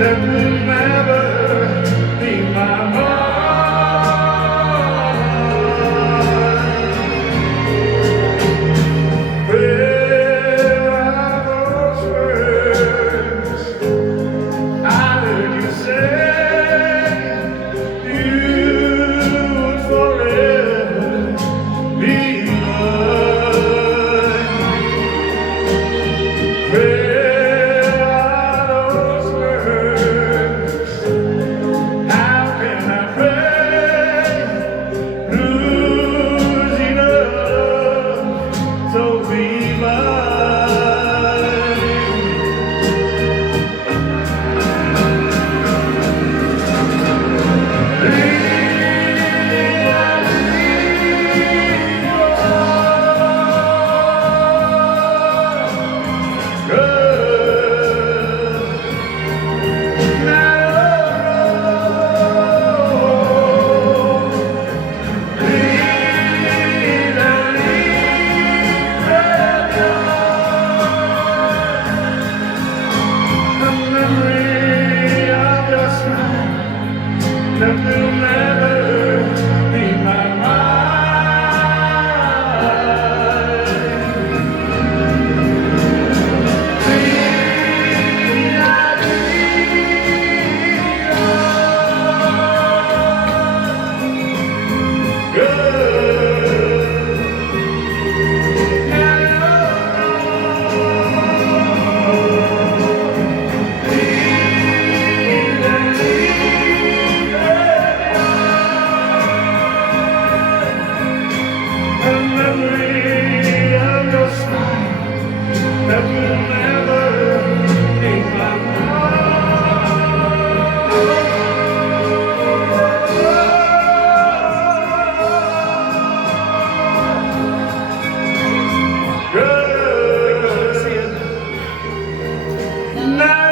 that will never leave my mind. Where are those words I heard you say? You would forever be mine. Where are those words? How can I pray? Losing love, so be mine. That will never leave my mind. That will never leave my mind. Good. See you. Now.